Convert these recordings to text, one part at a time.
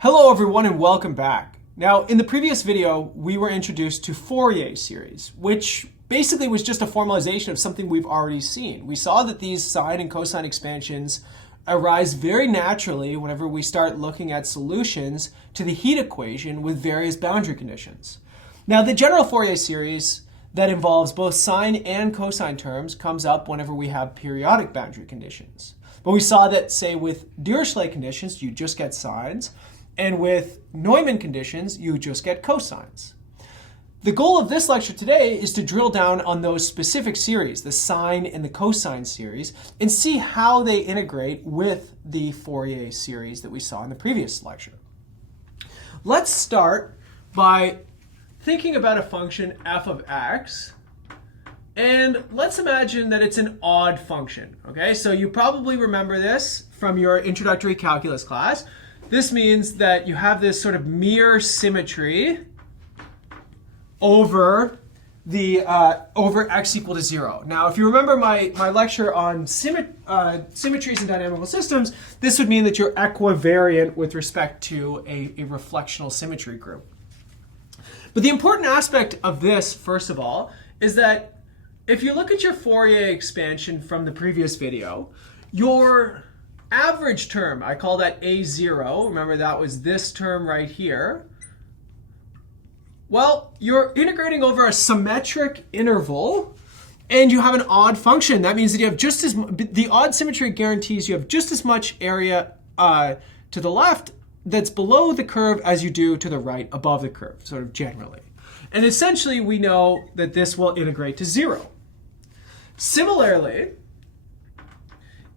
Hello everyone and welcome back. Now in the previous video we were introduced to Fourier series, which basically was just a formalization of something we've already seen. We saw that these sine and cosine expansions arise very naturally whenever we start looking at solutions to the heat equation with various boundary conditions. Now the general Fourier series that involves both sine and cosine terms comes up whenever we have periodic boundary conditions. But we saw that, say, with Dirichlet conditions, you just get sines. And with Neumann conditions, you just get cosines. The goal of this lecture today is to drill down on those specific series, the sine and the cosine series, and see how they integrate with the Fourier series that we saw in the previous lecture. Let's start by thinking about a function f of x. And let's imagine that it's an odd function. Okay, so you probably remember this from your introductory calculus class. This means that you have this sort of mirror symmetry over x equal to 0. Now, if you remember my lecture on symmetries in dynamical systems, this would mean that you're equivariant with respect to a reflectional symmetry group. But the important aspect of this, first of all, is that if you look at your Fourier expansion from the previous video, your average term, I call that A0. Remember, that was this term right here. Well, you're integrating over a symmetric interval, and you have an odd function. That means that you have just as the odd symmetry guarantees you have just as much area to the left that's below the curve as you do to the right above the curve, sort of generally. And essentially, we know that this will integrate to 0. Similarly,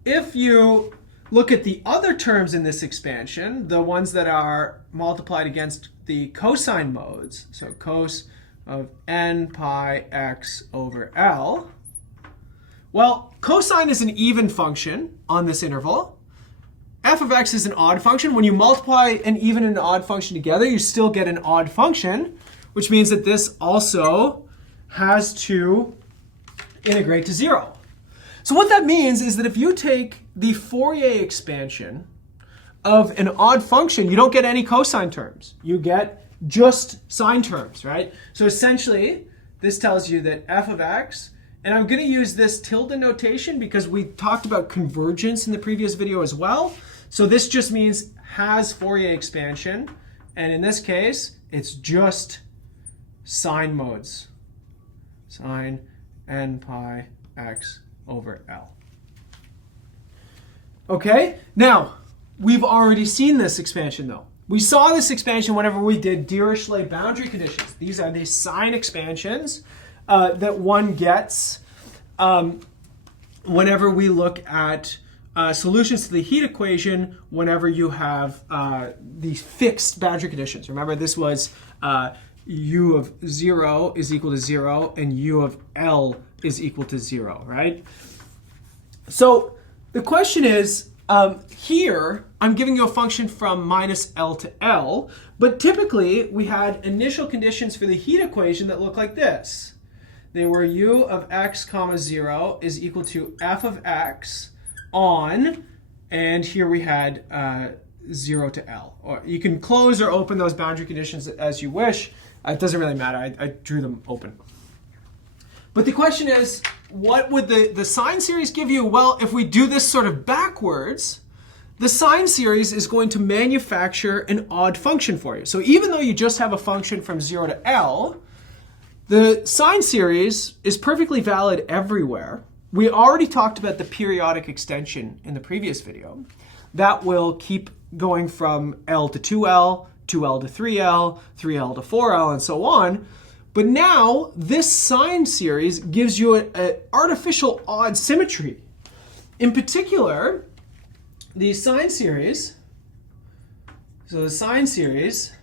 if you look at the other terms in this expansion, the ones that are multiplied against the cosine modes, so cos of n pi x over L. Well, cosine is an even function on this interval. F of x is an odd function. When you multiply an even and an odd function together, you still get an odd function, which means that this also has to integrate to 0. So what that means is that if you take the Fourier expansion of an odd function, you don't get any cosine terms. You get just sine terms, right? So essentially, this tells you that f of x, and I'm going to use this tilde notation because we talked about convergence in the previous video as well. So this just means has Fourier expansion, and in this case, it's just sine modes. Sine n pi x over L. Okay, now we've already seen this expansion though. We saw this expansion whenever we did Dirichlet boundary conditions. These are the sine expansions that one gets whenever we look at solutions to the heat equation whenever you have these fixed boundary conditions. Remember, this was u of 0 is equal to 0 and u of L is equal to 0, right? So the question is, here I'm giving you a function from minus L to L, but typically we had initial conditions for the heat equation that look like this. They were u of x comma 0 is equal to f of x on, and here we had 0 to L. Or you can close or open those boundary conditions as you wish. It doesn't really matter. I drew them open. But the question is, what would the sine series give you? Well, if we do this sort of backwards, the sine series is going to manufacture an odd function for you. So even though you just have a function from 0 to L, the sine series is perfectly valid everywhere. We already talked about the periodic extension in the previous video. That will keep going from L to 2L, 2L to 3L, 3L to 4L, and so on. But now this sine series gives you an artificial odd symmetry. In particular, the sine series, so the sine series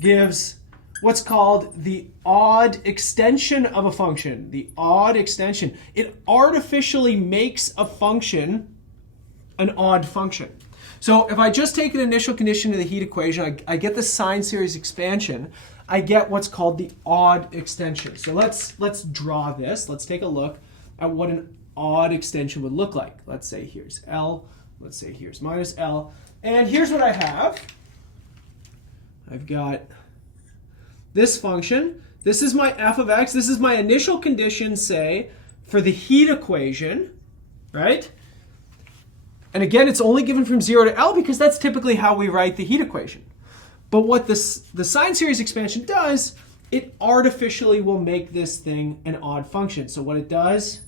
gives what's called the odd extension of a function. The odd extension. It artificially makes a function an odd function. So if I just take an initial condition of the heat equation, I get the sine series expansion. I get what's called the odd extension. So let's draw this. Let's take a look at what an odd extension would look like. Let's say here's L. Let's say here's minus L. And here's what I have. I've got this function. This is my f of x. This is my initial condition, say, for the heat equation, right? And again, it's only given from 0 to L because that's typically how we write the heat equation. But what the sine series expansion does, it artificially will make this thing an odd function. So what it does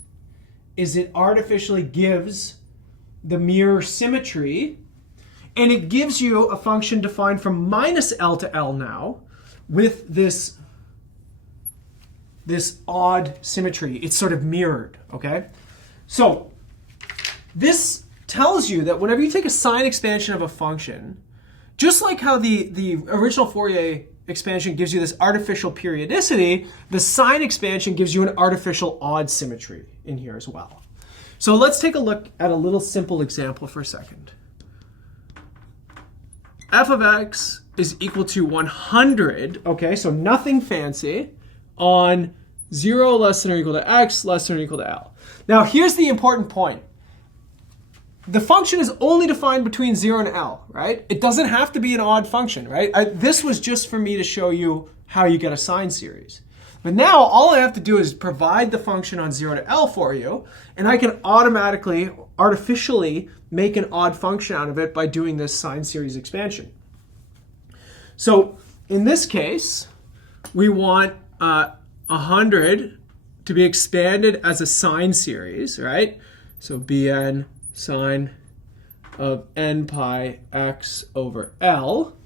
is it artificially gives the mirror symmetry, and it gives you a function defined from minus L to L now with this odd symmetry. It's sort of mirrored, okay? So this tells you that whenever you take a sine expansion of a function, just like how the original Fourier expansion gives you this artificial periodicity, the sine expansion gives you an artificial odd symmetry in here as well. So let's take a look at a little simple example for a second. F of x is equal to 100, okay, so nothing fancy, on 0 less than or equal to x less than or equal to L. Now here's the important point. The function is only defined between 0 and L, right? It doesn't have to be an odd function, right? This was just for me to show you how you get a sine series. But now all I have to do is provide the function on 0 to L for you, and I can artificially make an odd function out of it by doing this sine series expansion. So in this case, we want 100 to be expanded as a sine series, right? So Bn sine of n pi x over L.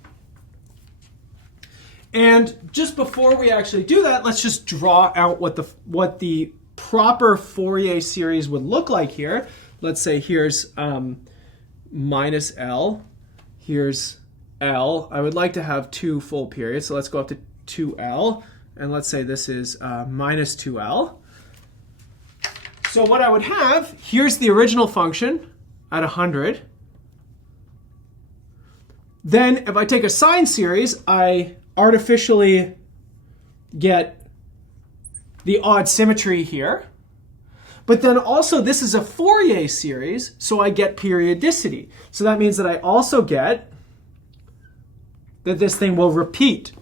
And just before we actually do that, let's just draw out what the proper Fourier series would look like here. Let's say here's minus L, here's L. I would like to have 2 full periods, so let's go up to 2L, and let's say this is minus 2L. So what I would have, here's the original function at 100. Then if I take a sine series, I artificially get the odd symmetry here. But then also this is a Fourier series, so I get periodicity. So that means that I also get that this thing will repeat.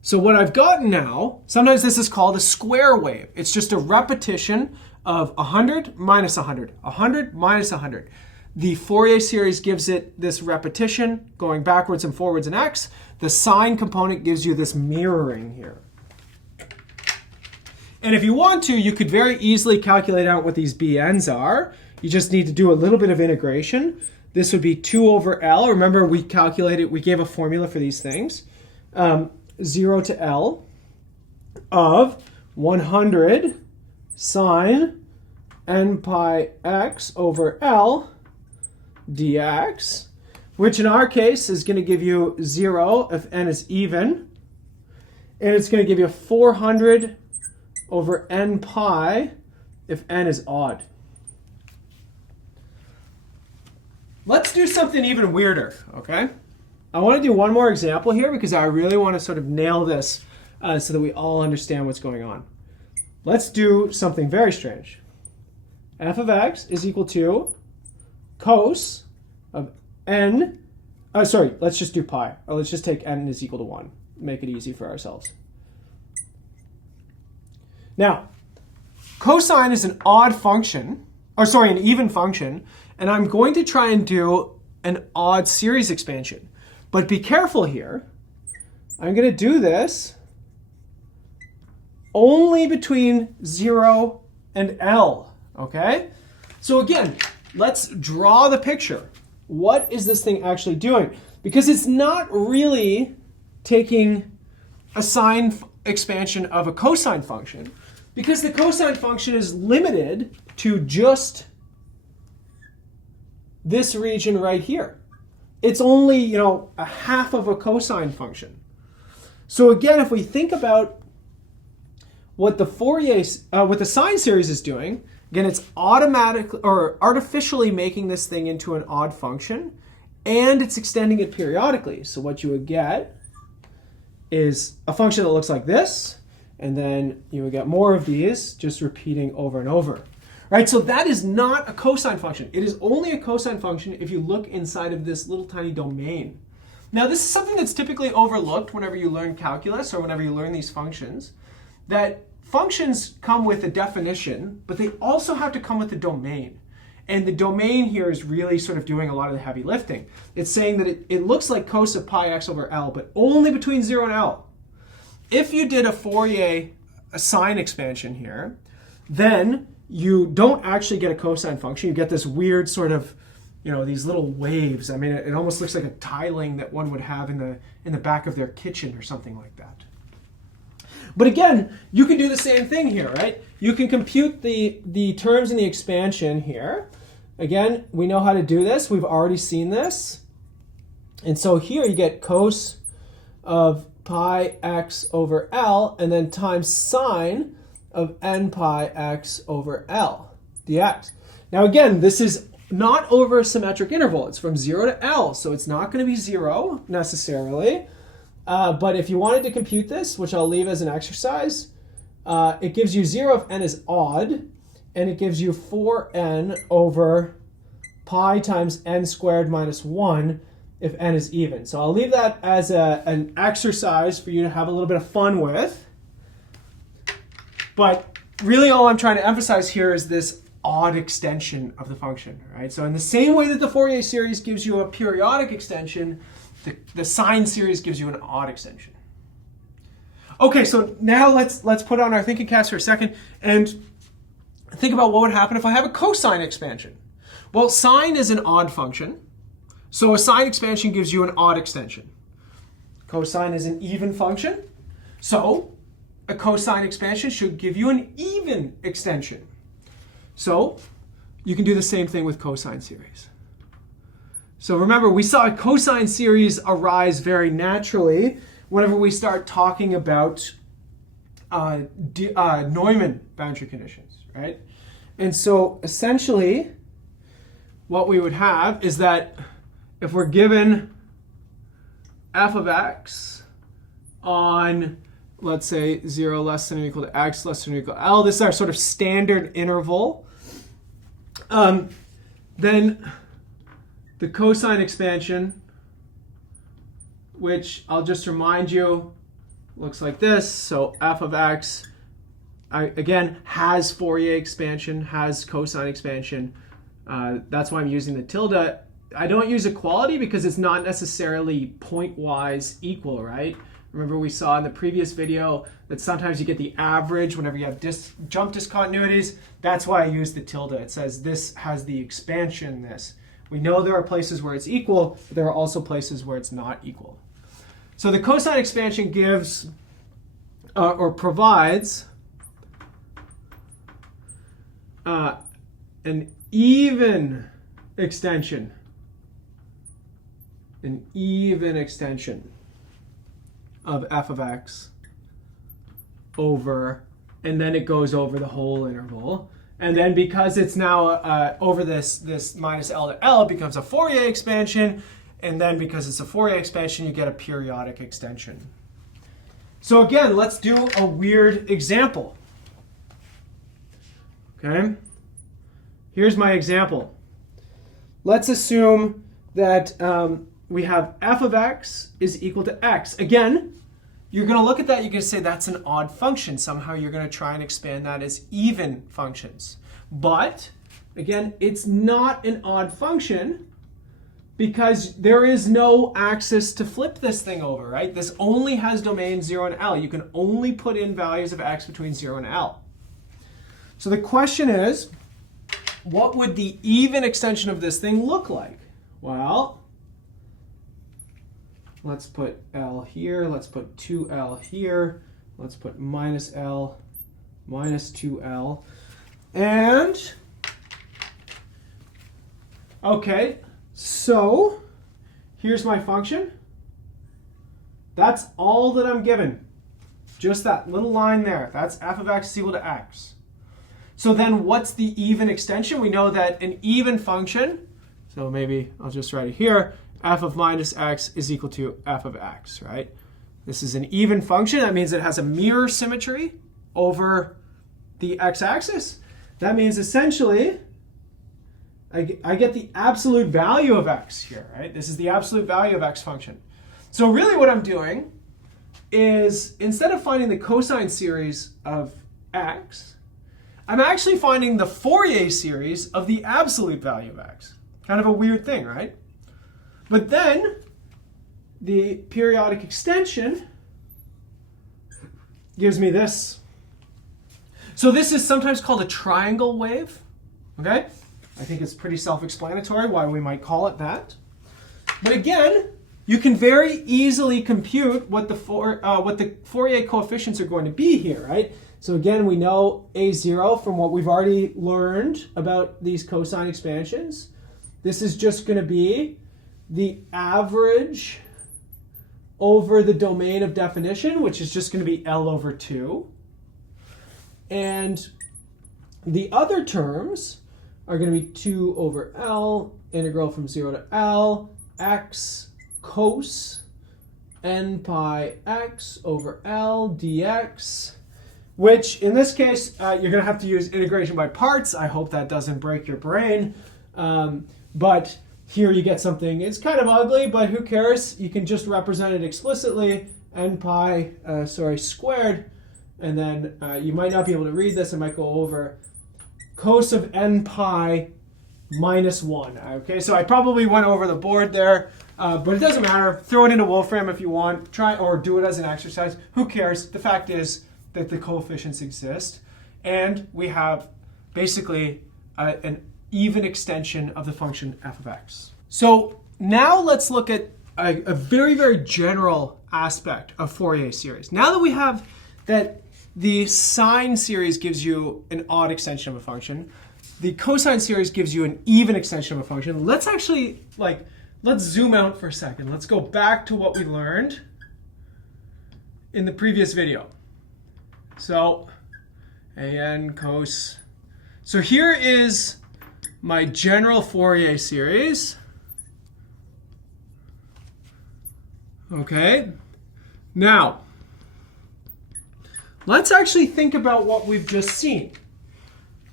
So what I've gotten now, sometimes this is called a square wave. It's just a repetition of 100 minus 100, 100 minus 100. The Fourier series gives it this repetition going backwards and forwards in x. The sine component gives you this mirroring here. And if you want to, you could very easily calculate out what these bn's are. You just need to do a little bit of integration. This would be 2 over L. Remember, we gave a formula for these things. 0 to L of 100 sine n pi x over L dx, which in our case is going to give you 0 if n is even, and it's going to give you 400 over n pi if n is odd. Let's do something even weirder, okay? I want to do one more example here because I really want to sort of nail this so that we all understand what's going on. Let's do something very strange. F of x is equal to cos of n, let's just do pi. Or let's just take n is equal to 1. Make it easy for ourselves. Now, cosine is an odd function, an even function, and I'm going to try and do an odd series expansion. But be careful here. I'm going to do this only between 0 and L, okay? So again, let's draw the picture. What is this thing actually doing? Because it's not really taking a sine expansion of a cosine function, because the cosine function is limited to just this region right here. It's only, a half of a cosine function. So again, if we think about what the sine series is doing, again, it's automatically or artificially making this thing into an odd function, and it's extending it periodically. So what you would get is a function that looks like this, and then you would get more of these just repeating over and over. Right, so that is not a cosine function. It is only a cosine function if you look inside of this little tiny domain. Now, this is something that's typically overlooked whenever you learn calculus or whenever you learn these functions, that functions come with a definition, but they also have to come with a domain. And the domain here is really sort of doing a lot of the heavy lifting. It's saying that it looks like cos of pi x over L, but only between 0 and L. If you did a Fourier sine expansion here, then you don't actually get a cosine function. You get this weird sort of, these little waves. I mean, it almost looks like a tiling that one would have in the back of their kitchen or something like that. But again, you can do the same thing here, right? You can compute the terms in the expansion here. Again, we know how to do this. We've already seen this. And so here you get cos of pi x over L, and then times sine of n pi x over L dx. Now again, this is not over a symmetric interval. It's from 0 to L, so it's not going to be 0 necessarily. But if you wanted to compute this, which I'll leave as an exercise, it gives you 0 if n is odd, and it gives you 4n over pi times n squared minus 1 if n is even. So I'll leave that as an exercise for you to have a little bit of fun with. But really all I'm trying to emphasize here is this odd extension of the function, right? So in the same way that the Fourier series gives you a periodic extension, the sine series gives you an odd extension. Okay, so now let's put on our thinking caps for a second and think about what would happen if I have a cosine expansion. Well, sine is an odd function, so a sine expansion gives you an odd extension. Cosine is an even function, so a cosine expansion should give you an even extension. So you can do the same thing with cosine series. So remember, we saw a cosine series arise very naturally whenever we start talking about Neumann boundary conditions, right? And so essentially what we would have is that if we're given f of x on, let's say, 0 less than or equal to x less than or equal to L, this is our sort of standard interval, then the cosine expansion, which I'll just remind you, looks like this. So f of x, again, has Fourier expansion, has cosine expansion. That's why I'm using the tilde. I don't use equality because it's not necessarily pointwise equal, right? Remember we saw in the previous video that sometimes you get the average whenever you have jump discontinuities. That's why I use the tilde. It says this has the expansion, this. We know there are places where it's equal, but there are also places where it's not equal. So the cosine expansion gives or provides an even extension. An even extension of f of x over, and then it goes over the whole interval. And then because it's now over this minus L to L, it becomes a Fourier expansion. And then because it's a Fourier expansion, you get a periodic extension. So again, let's do a weird example. Okay? Here's my example. Let's assume that we have f of x is equal to x. Again, you're going to look at that, you're going to say that's an odd function. Somehow you're going to try and expand that as even functions. But, again, it's not an odd function because there is no axis to flip this thing over, right? This only has domain 0 and L. You can only put in values of x between 0 and L. So the question is, what would the even extension of this thing look like? Well, let's put L here. Let's put 2L here. Let's put minus L, minus 2L. And, okay, so here's my function. That's all that I'm given. Just that little line there. That's f of x is equal to x. So then what's the even extension? We know that an even function, so maybe I'll just write it here, f of minus x is equal to f of x, right? This is an even function. That means it has a mirror symmetry over the x-axis. That means essentially I get the absolute value of x here, right? This is the absolute value of x function. So really what I'm doing is, instead of finding the cosine series of x, I'm actually finding the Fourier series of the absolute value of x. Kind of a weird thing, right? But then the periodic extension gives me this. So this is sometimes called a triangle wave. Okay? I think it's pretty self-explanatory why we might call it that. But again, you can very easily compute what the Fourier coefficients are going to be here, right? So again, we know A0 from what we've already learned about these cosine expansions. This is just going to be the average over the domain of definition, which is just going to be L over 2. And the other terms are going to be 2 over L, integral from 0 to L, x cos n pi x over L dx, which in this case, you're going to have to use integration by parts. I hope that doesn't break your brain. But here you get something, it's kind of ugly, but who cares? You can just represent it explicitly, n pi, squared. And then you might not be able to read this. I might go over cos of n pi minus 1. Okay, so I probably went over the board there, but it doesn't matter. Throw it into Wolfram if you want. Try or do it as an exercise. Who cares? The fact is that the coefficients exist, and we have basically an even extension of the function f of x. So now let's look at a very, very general aspect of Fourier series. Now that we have that the sine series gives you an odd extension of a function, the cosine series gives you an even extension of a function. Let's actually, let's zoom out for a second. Let's go back to what we learned in the previous video. So, an cos. So here is my general Fourier series. Okay. Now, let's actually think about what we've just seen.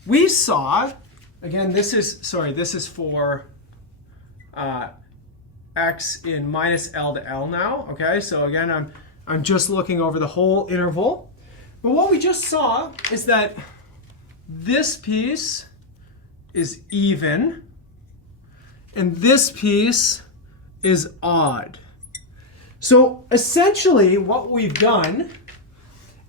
We saw, again, this is for x in minus L to L now. Okay, so again, I'm just looking over the whole interval. But what we just saw is that this piece is even, and this piece is odd. So essentially, what we've done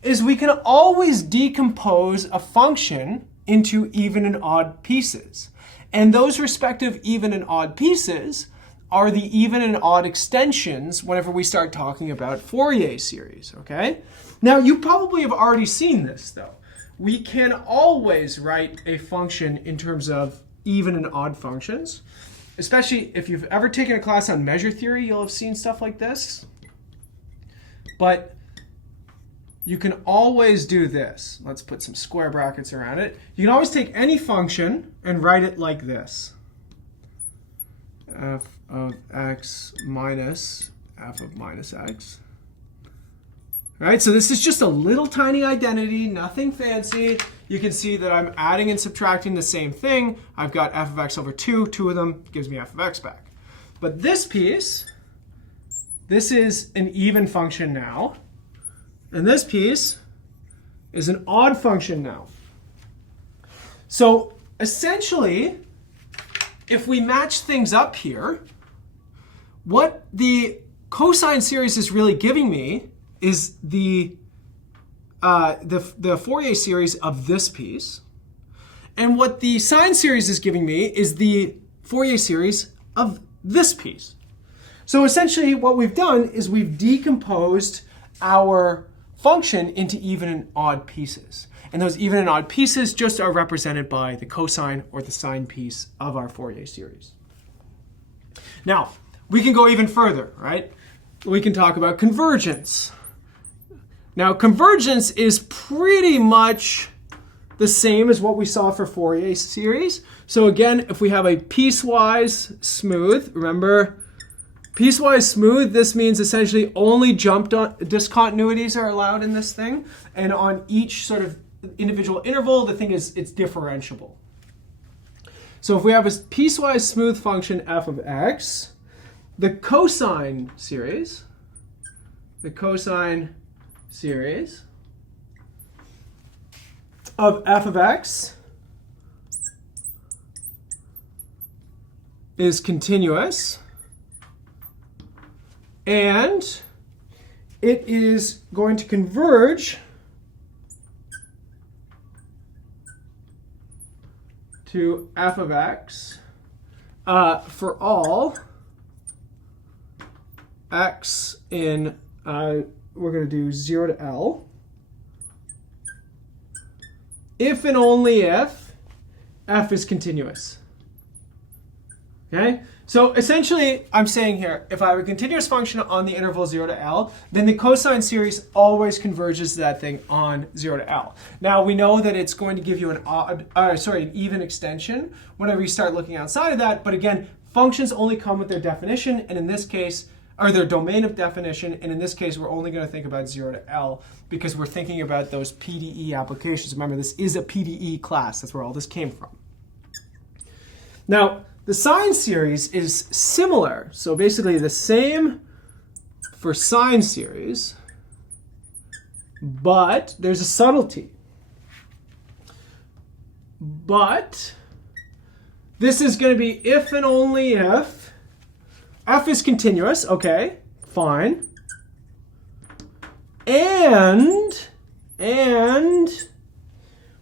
is we can always decompose a function into even and odd pieces. And those respective even and odd pieces are the even and odd extensions whenever we start talking about Fourier series, okay? Now, you probably have already seen this, though. We can always write a function in terms of even and odd functions, especially if you've ever taken a class on measure theory, you'll have seen stuff like this. But you can always do this. Let's put some square brackets around it. You can always take any function and write it like this. F of x minus f of minus x. All right, so this is just a little tiny identity, nothing fancy. You can see that I'm adding and subtracting the same thing. I've got f of x over 2. 2 of them gives me f of x back. But this piece, this is an even function now. And this piece is an odd function now. So essentially, if we match things up here, what the cosine series is really giving me is the Fourier series of this piece. And what the sine series is giving me is the Fourier series of this piece. So essentially what we've done is we've decomposed our function into even and odd pieces. And those even and odd pieces just are represented by the cosine or the sine piece of our Fourier series. Now, we can go even further, right? We can talk about convergence. Now, convergence is pretty much the same as what we saw for Fourier series. So again, if we have a piecewise smooth, remember, piecewise smooth, this means essentially only discontinuities are allowed in this thing. And on each sort of individual interval, the thing is, it's differentiable. So if we have a piecewise smooth function f of x, the cosine series, the cosine series of f of x is continuous, and it is going to converge to f of x for all x in, we're going to do 0 to L, if and only if f is continuous. Okay? So essentially, I'm saying here, if I have a continuous function on the interval 0 to L, then the cosine series always converges to that thing on 0 to L. Now, we know that it's going to give you an even extension whenever you start looking outside of that. But again, functions only come with their definition, and in this case, or their domain of definition, and in this case, we're only going to think about 0 to L because we're thinking about those PDE applications. Remember, this is a PDE class. That's where all this came from. Now, the sine series is similar. So basically the same for sine series, but there's a subtlety. But this is going to be if and only if f is continuous. Okay, fine. And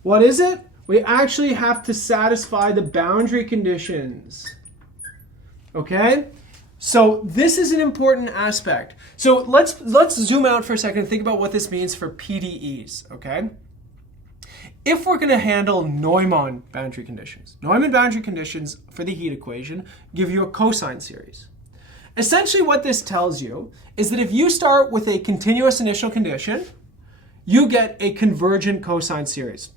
what is it? We actually have to satisfy the boundary conditions. Okay? So this is an important aspect. So let's zoom out for a second and think about what this means for PDEs, okay? If we're going to handle Neumann boundary conditions, Neumann boundary conditions for the heat equation give you a cosine series. Essentially what this tells you is that if you start with a continuous initial condition, you get a convergent cosine series.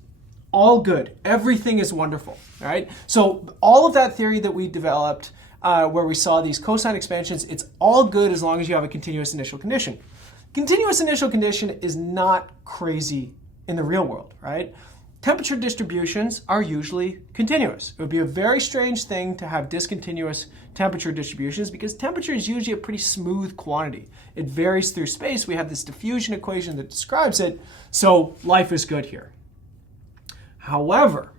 All good. Everything is wonderful, right? So all of that theory that we developed where we saw these cosine expansions, it's all good as long as you have a continuous initial condition. Continuous initial condition is not crazy in the real world, right? Temperature distributions are usually continuous. It would be a very strange thing to have discontinuous temperature distributions because temperature is usually a pretty smooth quantity. It varies through space. We have this diffusion equation that describes it, so life is good here. However,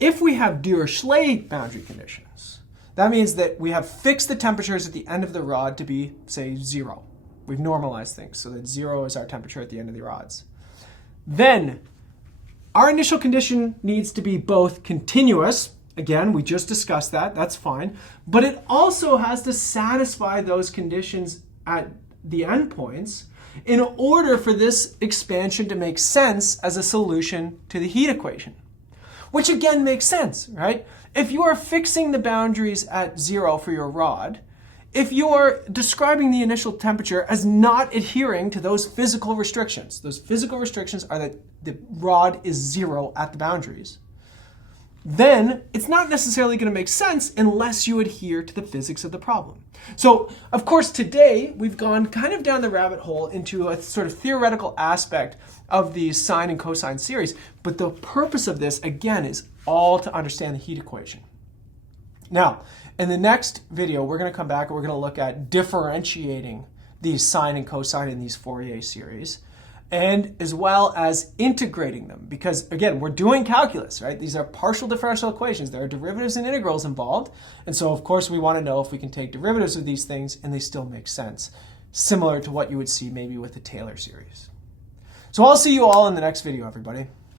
if we have Dirichlet boundary conditions, that means that we have fixed the temperatures at the end of the rod to be, say, 0. We've normalized things so that 0 is our temperature at the end of the rods. Then our initial condition needs to be both continuous. Again, we just discussed that. That's fine. But it also has to satisfy those conditions at the endpoints in order for this expansion to make sense as a solution to the heat equation. Which again makes sense, right? If you are fixing the boundaries at 0 for your rod, if you are describing the initial temperature as not adhering to those physical restrictions are that the rod is 0 at the boundaries, then it's not necessarily going to make sense unless you adhere to the physics of the problem. So, of course, today we've gone kind of down the rabbit hole into a sort of theoretical aspect of the sine and cosine series, but the purpose of this, again, is all to understand the heat equation. Now, in the next video, we're going to come back and we're going to look at differentiating these sine and cosine in these Fourier series, and as well as integrating them. Because again, we're doing calculus, right? These are partial differential equations. There are derivatives and integrals involved. And so of course we want to know if we can take derivatives of these things and they still make sense, similar to what you would see maybe with the Taylor series. So I'll see you all in the next video, everybody.